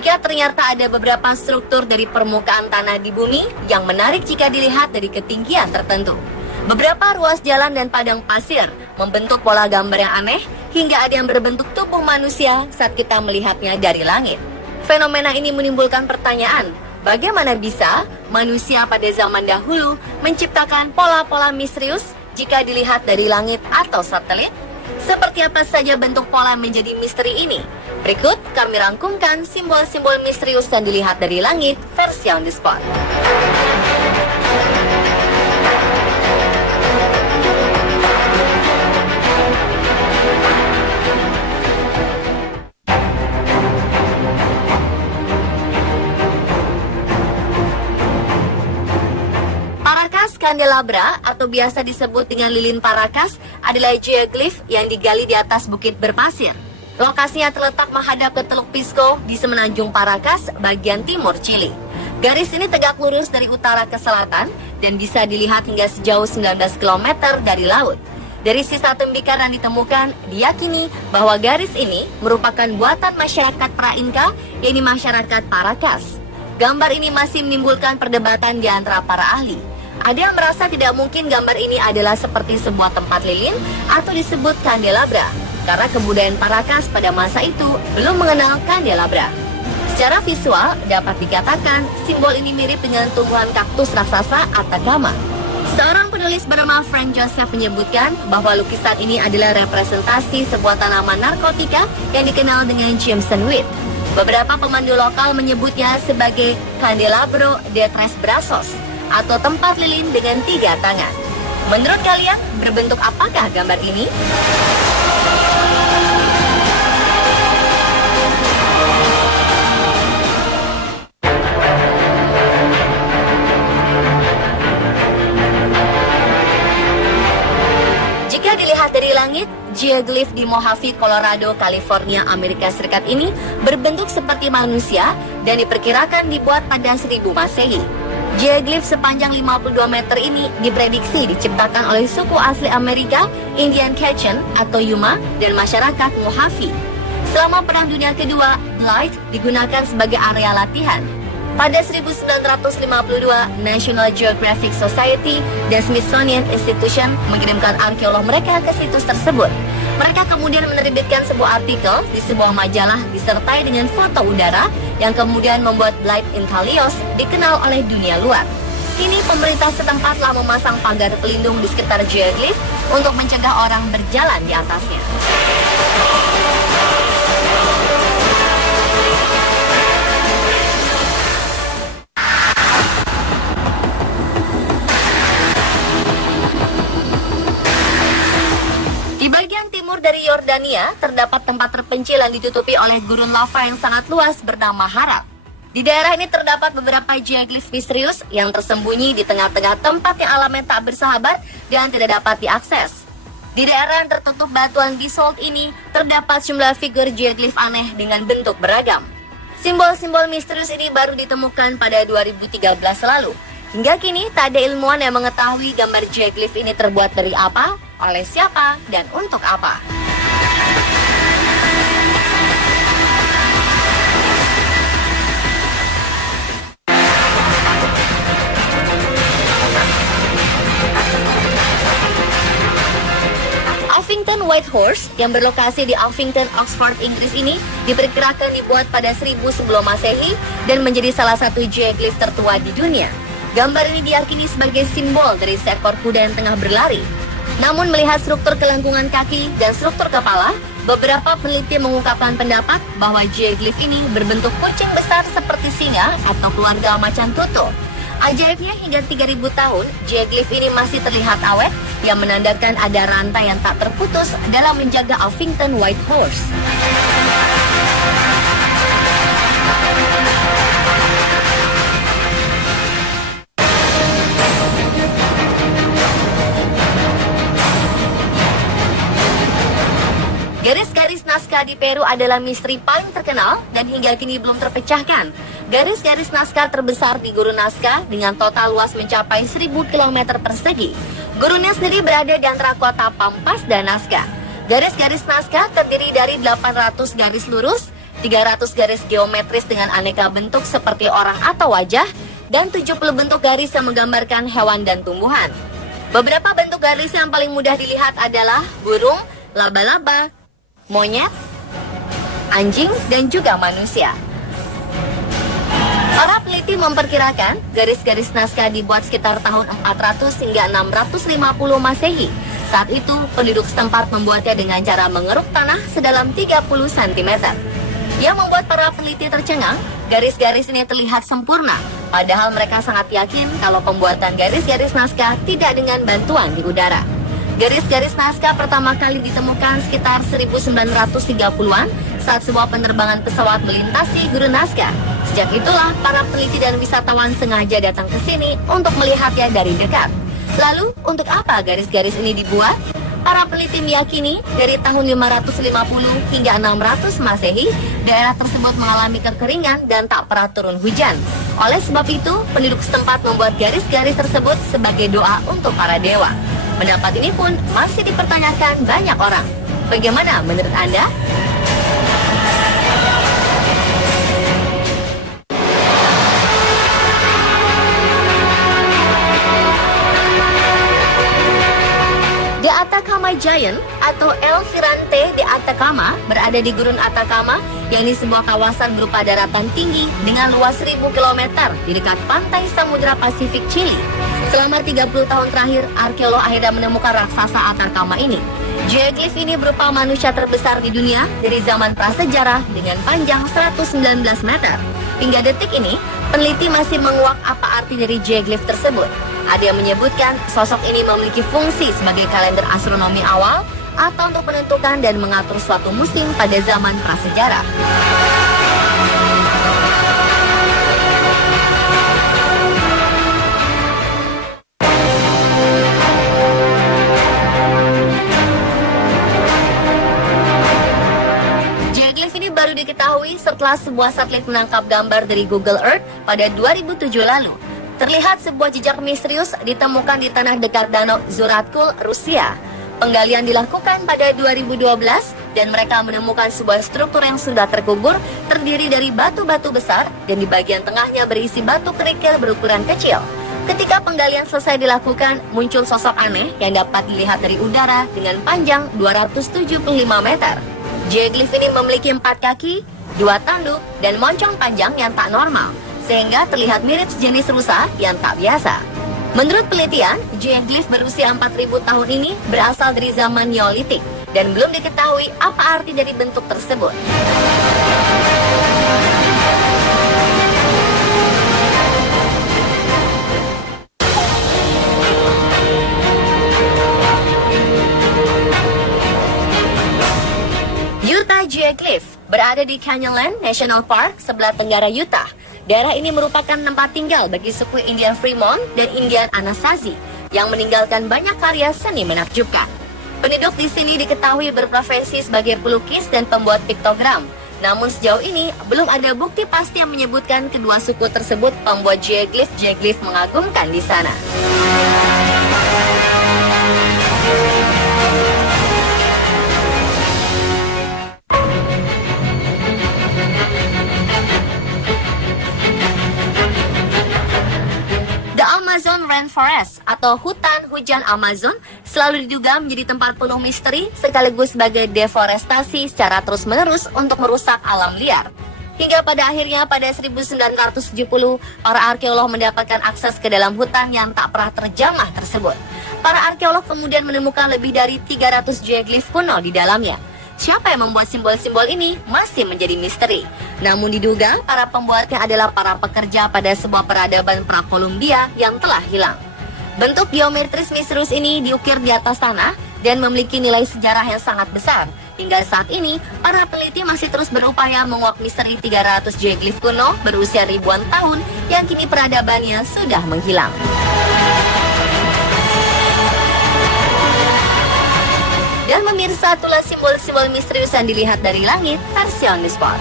jika ternyata ada beberapa struktur dari permukaan tanah di bumi yang menarik jika dilihat dari ketinggian tertentu. Beberapa ruas jalan dan padang pasir membentuk pola gambar yang aneh hingga ada yang berbentuk tubuh manusia saat kita melihatnya dari langit. Fenomena ini menimbulkan pertanyaan, bagaimana bisa manusia pada zaman dahulu menciptakan pola-pola misterius jika dilihat dari langit atau satelit? Seperti apa saja bentuk pola menjadi misteri ini? Berikut kami rangkumkan simbol-simbol misterius yang dilihat dari langit versi on the spot. Candelabra atau biasa disebut dengan lilin Paracas adalah geoglif yang digali di atas bukit berpasir. Lokasinya terletak menghadap ke Teluk Pisco di Semenanjung Paracas, bagian timur Chili. Garis ini tegak lurus dari utara ke selatan dan bisa dilihat hingga sejauh 19 km dari laut. Dari sisa tembikar yang ditemukan, diyakini bahwa garis ini merupakan buatan masyarakat pra-Inca, yaitu masyarakat Paracas. Gambar ini masih menimbulkan perdebatan di antara para ahli. Ada yang merasa tidak mungkin gambar ini adalah seperti sebuah tempat lilin atau disebut candelabra, karena kebudayaan Paracas pada masa itu belum mengenal candelabra. Secara visual, dapat dikatakan simbol ini mirip dengan tumbuhan kaktus raksasa Atacama. Seorang penulis bernama Frank Joseph menyebutkan bahwa lukisan ini adalah representasi sebuah tanaman narkotika yang dikenal dengan Jameson weed. Beberapa pemandu lokal menyebutnya sebagai Candelabro de Tres Brazos, atau tempat lilin dengan 3 tangan. Menurut kalian, berbentuk apakah gambar ini? Jika dilihat dari langit, geoglif di Mojave, Colorado, California, Amerika Serikat ini berbentuk seperti manusia dan diperkirakan dibuat pada 1000 Masehi. Geoglif sepanjang 52 meter ini diprediksi diciptakan oleh suku asli Amerika, Indian Quechua atau Yuma, dan masyarakat Mojave. Selama Perang Dunia Kedua, Blythe digunakan sebagai area latihan. Pada 1952, National Geographic Society dan Smithsonian Institution mengirimkan arkeolog mereka ke situs tersebut. Mereka kemudian menerbitkan sebuah artikel di sebuah majalah disertai dengan foto udara yang kemudian membuat Blythe Incalios dikenal oleh dunia luar. Kini pemerintah setempat telah memasang pagar pelindung di sekitar geoglif untuk mencegah orang berjalan di atasnya. Dari Yordania, terdapat tempat terpencil yang ditutupi oleh gurun lava yang sangat luas bernama Harad. Di daerah ini terdapat beberapa geoglif misterius yang tersembunyi di tengah-tengah tempat yang alamnya tak bersahabat dan tidak dapat diakses. Di daerah yang tertutup batuan basalt ini, terdapat jumlah figur geoglif aneh dengan bentuk beragam. Simbol-simbol misterius ini baru ditemukan pada 2013 lalu. Hingga kini, tak ada ilmuwan yang mengetahui gambar geoglif ini terbuat dari apa, oleh siapa, dan untuk apa. Uffington Whitehorse yang berlokasi di Uffington, Oxford, Inggris ini diperkirakan dibuat pada 1000 sebelum Masehi dan menjadi salah satu geoglif tertua di dunia. Gambar ini diyakini sebagai simbol dari seekor kuda yang tengah berlari. Namun melihat struktur kelengkungan kaki dan struktur kepala, beberapa peneliti mengungkapkan pendapat bahwa geoglif ini berbentuk kucing besar seperti singa atau keluarga macan tutul. Ajaibnya hingga 3000 tahun, geoglif ini masih terlihat awet yang menandakan ada rantai yang tak terputus dalam menjaga Uffington Whitehorse. Garis-garis naskah di Peru adalah misteri paling terkenal dan hingga kini belum terpecahkan. Garis-garis naskah terbesar di gurun Nazca dengan total luas mencapai 1000 km persegi. Gurunnya sendiri berada di antara kota Pampas dan Nazca. Garis-garis naskah terdiri dari 800 garis lurus 300 garis geometris dengan aneka bentuk seperti orang atau wajah, dan 70 bentuk garis yang menggambarkan hewan dan tumbuhan. Beberapa bentuk garis yang paling mudah dilihat adalah burung, laba-laba, monyet, anjing, dan juga manusia. Para peneliti memperkirakan garis-garis naskah dibuat sekitar tahun 400 hingga 650 Masehi. Saat itu, penduduk setempat membuatnya dengan cara mengeruk tanah sedalam 30 cm. Yang membuat para peneliti tercengang, garis-garis ini terlihat sempurna, padahal mereka sangat yakin kalau pembuatan garis-garis naskah tidak dengan bantuan di udara. Garis-garis naskah pertama kali ditemukan sekitar 1930-an saat sebuah penerbangan pesawat melintasi gurun naskah. Sejak itulah, para peneliti dan wisatawan sengaja datang ke sini untuk melihatnya dari dekat. Lalu, untuk apa garis-garis ini dibuat? Para peneliti meyakini dari tahun 550 hingga 600 Masehi, daerah tersebut mengalami kekeringan dan tak pernah turun hujan. Oleh sebab itu, penduduk setempat membuat garis-garis tersebut sebagai doa untuk para dewa. Pendapat ini pun masih dipertanyakan banyak orang. Bagaimana menurut Anda? The Atacama Giant atau El Firante de Atacama berada di gurun Atacama, yakni sebuah kawasan berupa daratan tinggi dengan luas 1000 km di dekat pantai Samudra Pasifik Chili. Selama 30 tahun terakhir, arkeolog akhirnya menemukan raksasa Atacama ini. Geoglyph ini berupa manusia terbesar di dunia dari zaman prasejarah dengan panjang 119 meter. Hingga detik ini, peneliti masih menguak apa arti dari geoglyph tersebut. Ada yang menyebutkan sosok ini memiliki fungsi sebagai kalender astronomi awal atau untuk menentukan dan mengatur suatu musim pada zaman prasejarah. Geoglyph ini baru diketahui setelah sebuah satelit menangkap gambar dari Google Earth pada 2007 lalu. Terlihat sebuah jejak misterius ditemukan di tanah dekat Danau Zuratkul, Rusia. Penggalian dilakukan pada 2012 dan mereka menemukan sebuah struktur yang sudah terkubur terdiri dari batu-batu besar dan di bagian tengahnya berisi batu kerikil berukuran kecil. Ketika penggalian selesai dilakukan, muncul sosok aneh yang dapat dilihat dari udara dengan panjang 275 meter. Geoglyph ini memiliki 4 kaki, 2 tanduk, dan moncong panjang yang tak normal, sehingga terlihat mirip sejenis rusa yang tak biasa. Menurut penelitian, geoglyph berusia 4000 tahun ini berasal dari zaman Neolitik dan belum diketahui apa arti dari bentuk tersebut. Utah Geoglyph berada di Canyonland National Park sebelah tenggara Utah. Daerah ini merupakan tempat tinggal bagi suku Indian Fremont dan Indian Anasazi yang meninggalkan banyak karya seni menakjubkan. Penduduk di sini diketahui berprofesi sebagai pelukis dan pembuat piktogram. Namun sejauh ini belum ada bukti pasti yang menyebutkan kedua suku tersebut pembuat geoglyph mengagumkan di sana. Amazon Rainforest atau hutan hujan Amazon selalu diduga menjadi tempat penuh misteri sekaligus sebagai deforestasi secara terus-menerus untuk merusak alam liar. Hingga pada akhirnya pada 1970, para arkeolog mendapatkan akses ke dalam hutan yang tak pernah terjamah tersebut. Para arkeolog kemudian menemukan lebih dari 300 geoglyph kuno di dalamnya. Siapa yang membuat simbol-simbol ini masih menjadi misteri. Namun diduga para pembuatnya adalah para pekerja pada sebuah peradaban pra-Kolombia yang telah hilang. Bentuk geometris misterius ini diukir di atas tanah dan memiliki nilai sejarah yang sangat besar. Hingga saat ini, para peneliti masih terus berupaya menguak misteri 300 geoglyph kuno berusia ribuan tahun yang kini peradabannya sudah menghilang. Dan pemirsa, itulah simbol-simbol misterius yang dilihat dari langit versi On The Spot.